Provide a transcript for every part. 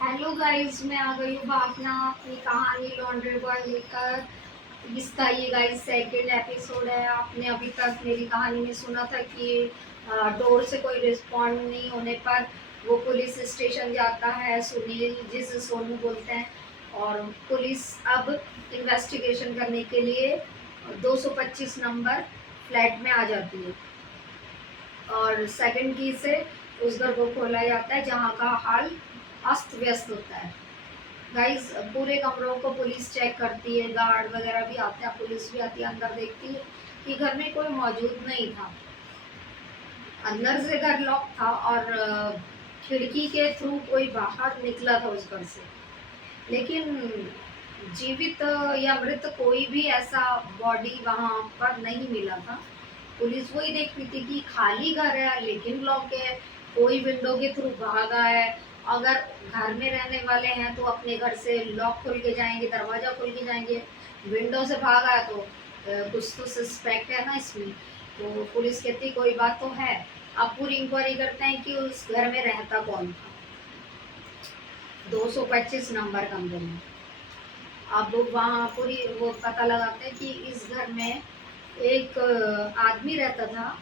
Hello guys, मैं आ गई हूँ भावना अपनी कहानी लॉन्ड्री बॉय लेकर। इसका ये गाइस सेकंड एपिसोड है। आपने अभी तक मेरी कहानी में सुना था कि डोर से कोई रिस्पॉन्ड नहीं होने पर वो पुलिस स्टेशन जाता है, सुनील जिसे सोनू बोलते हैं। और पुलिस अब इन्वेस्टिगेशन करने के लिए 225 नंबर फ्लैट में आ जाती है और सेकंड की से उस घर को खोला जाता है जहाँ का हाल अस्त व्यस्त होता है। गाइस, पूरे कमरों को पुलिस चेक करती है, गार्ड वगैरह भी आते हैं, पुलिस भी आती है, अंदर देखती है कि घर में कोई मौजूद नहीं था। अंदर से घर लॉक था और खिड़की के थ्रू कोई बाहर निकला था उस घर से, लेकिन जीवित या मृत कोई भी ऐसा बॉडी वहां पर नहीं मिला था। पुलिस वही देख रही थी कि खाली घर है लेकिन लॉक है, कोई विंडो के थ्रू भागा है। अगर घर में रहने वाले हैं तो अपने घर से लॉक खोल के जाएंगे, दरवाजा खोल के जाएंगे। विंडो से भागा है तो कुछ तो सस्पेक्ट है ना इसमें। तो पुलिस कहती कोई बात तो है। अब पूरी इंक्वायरी करते हैं कि उस घर में रहता कौन था 225 नंबर कमरे में। अब वहाँ पूरी वो पता लगाते हैं कि इस घर में एक आदमी रहता था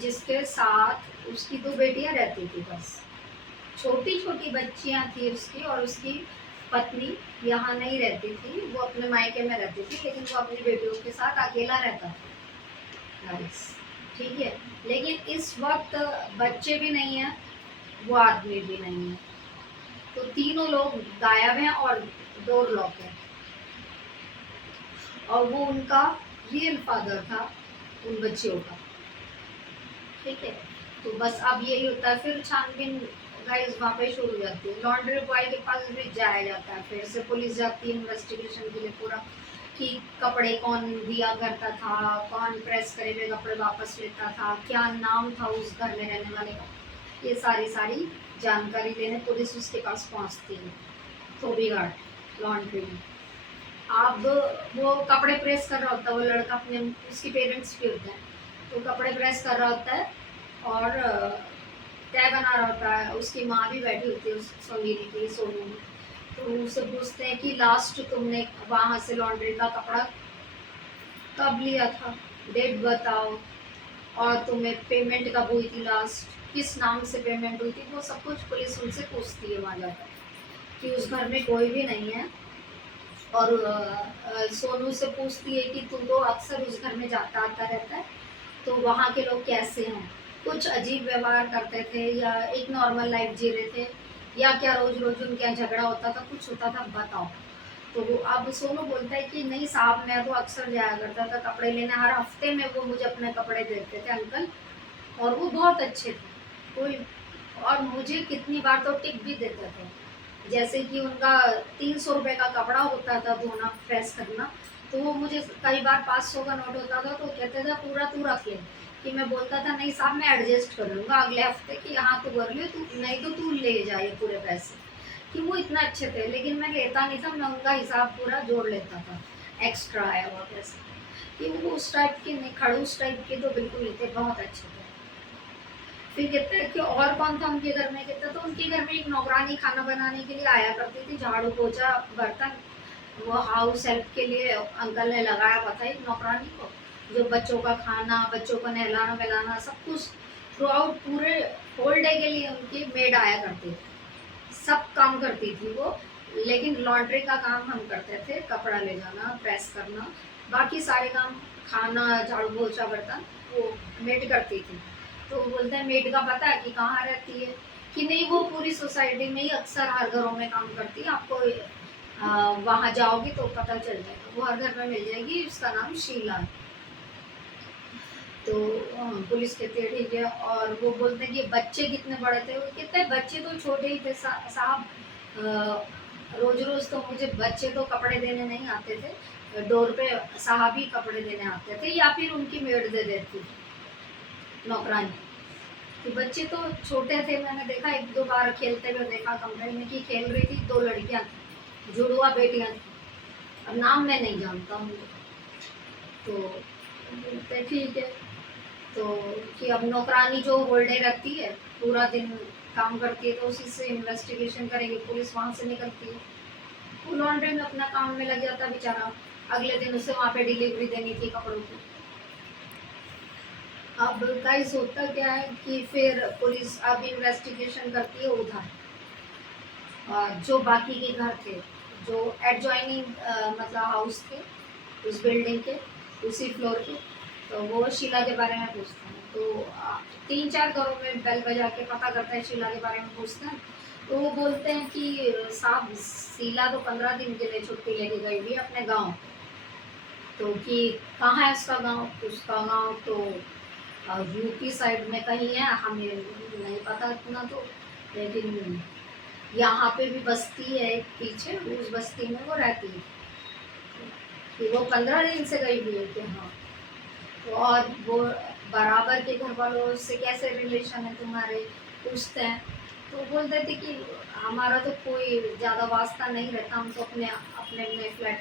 जिसके साथ उसकी दो बेटियां रहती थी। बस छोटी छोटी बच्चियां थी उसकी, और उसकी पत्नी यहाँ नहीं रहती थी, वो अपने मायके में रहती थी, लेकिन वो अपनी बेटियों के साथ अकेला रहता था। गाइस, ठीक है। लेकिन इस वक्त बच्चे भी नहीं है, वो आदमी भी नहीं है, तो तीनों लोग गायब हैं और डोर लॉक है। और वो उनका रियल फादर था उन बच्चियों का। ठीक है। तो बस अब यही होता है, फिर छानबीन गाइस वहाँ पे शुरू हो जाती है। लॉन्ड्री बॉय के पास भी जाया जाता है, फिर से पुलिस जाती है इन्वेस्टिगेशन के लिए पूरा, कि कपड़े कौन दिया करता था, कौन प्रेस करे हुए कपड़े वापस लेता था, क्या नाम था उस घर में रहने वाले का। ये सारी सारी जानकारी लेने पुलिस उसके पास पहुंचती है। धोबी घाट लॉन्ड्री में। अब वो कपड़े प्रेस कर रहा होता है, वो लड़का अपने, उसके पेरेंट्स भी होते हैं, तो कपड़े प्रेस कर रहा होता है और तय बना रहा होता है। उसकी माँ भी बैठी होती है उस संगीत की, सोनू। तो उससे पूछते हैं कि लास्ट तुमने वहाँ से लॉन्ड्री का कपड़ा कब लिया था, डेट बताओ, और तुम्हें पेमेंट कब हुई थी लास्ट, किस नाम से पेमेंट हुई थी, वो सब कुछ पुलिस उनसे पूछती है वहाँ जाकर। कि उस घर में कोई भी नहीं है। और सोनू से पूछती है कि तू तो अक्सर उस घर में जाता आता रहता है, तो वहाँ के लोग कैसे हैं, कुछ अजीब व्यवहार करते थे या एक नॉर्मल लाइफ जी रहे थे, या क्या रोज रोज उनके यहाँ झगड़ा होता था, कुछ होता था, बताओ। तो वो अब सोनू बोलता है कि नहीं साहब, मैं तो अक्सर जाया करता था कपड़े लेने, हर हफ्ते में वो मुझे अपने कपड़े देते थे अंकल, और वो बहुत अच्छे थे कोई, और मुझे कितनी बार तो टिप भी देते थे। जैसे कि उनका 300 रुपये का कपड़ा होता था धोना प्रेस करना, तो वो मुझे कई बार 500 का नोट होता था तो कहते थे पूरा तू रख ले। कि मैं बोलता था नहीं साहब, मैं एडजस्ट कर लूँगा अगले हफ्ते, कि हाँ तू कर ले, तू नहीं तो तू ले जा ये पूरे पैसे। कि वो इतना अच्छे थे, लेकिन मैं लेता नहीं था, मैं उनका हिसाब पूरा जोड़ लेता था, एक्स्ट्रा आया हुआ पैसा। कि वो उस टाइप के नहीं, खड़ूस टाइप के तो बिल्कुल नहीं थे, बहुत अच्छे थे। फिर कहते हैं कि और कौन था उनके घर में, कहते तो उनके घर में एक नौकरानी खाना बनाने के लिए आया करती थी, झाड़ू पोछा बर्तन, वो हाउस हेल्प के लिए अंकल ने लगाया हुआ था एक नौकरानी को, जो बच्चों का खाना, बच्चों को नहलाना वहलाना सब कुछ थ्रू आउट पूरे होल डे के लिए उनकी मेड आया करती थी, सब काम करती थी वो। लेकिन लॉन्ड्री का काम हम करते थे, कपड़ा ले जाना, प्रेस करना, बाकी सारे काम, खाना, झाड़ू पोछा बर्तन, वो मेड करती थी। तो बोलते हैं मेड का पता है कि कहाँ रहती है, कि नहीं वो पूरी सोसाइटी में ही अक्सर हर घरों में काम करती है, आपको वहाँ जाओगी तो पता चल जाएगा, वो हर घर में मिल जाएगी, उसका नाम शीला है। तो पुलिस कहती है ठीक है। और वो बोलते हैं कि बच्चे कितने बड़े थे, वो कहते हैं बच्चे तो छोटे ही थे साहब, रोज रोज तो मुझे बच्चे तो कपड़े देने नहीं आते थे, डोर पे साहब ही कपड़े देने आते थे, या फिर उनकी मेड दे देती थी नौकरानी। कि बच्चे तो छोटे थे, मैंने देखा एक दो बार खेलते हुए देखा कमरे में कि खेल रही थी, दो लड़कियां थी, जुड़वा बेटियां थी, अब नाम मैं नहीं जानता हूँ। तो बोलते ठीक है। तो कि अब नौकरानी जो होल डे रहती है, पूरा दिन काम करती है तो उसी से इन्वेस्टिगेशन करेंगे, पुलिस वहाँ से निकलती है। वो लॉन्ड्री में अपना काम में लग जाता बेचारा, अगले दिन उसे वहाँ पे डिलीवरी देनी थी कपड़ों की। अब गाइस होता क्या है कि फिर पुलिस अब इन्वेस्टिगेशन करती है उधर, जो बाकी के घर थे, जो एडजॉइनिंग मतलब हाउस थे उस बिल्डिंग के, उसी फ्लोर के, तो वो शीला के बारे में पूछते हैं। तो 3-4 घरों में बेल बजा के पता करता है, शीला के बारे में पूछते हैं। तो वो बोलते हैं कि साहब शीला तो 15 दिन के लिए छुट्टी लेके गई हुई है अपने गांव। तो कि कहाँ है उसका गांव? उसका गांव तो यूपी साइड में कहीं है, हमें नहीं पता इतना तो, लेकिन यहाँ पे भी बस्ती है एक पीछे, उस बस्ती में वो रहती है। कि वो 15 दिन से गई हुई है कि हाँ, तो और वो बराबर के घर वालों से कैसे रिलेशन है तुम्हारे, पूछते हैं। तो बोलते थे कि हमारा तो कोई ज़्यादा वास्ता नहीं रहता, हम तो अपने अपने फ्लैट में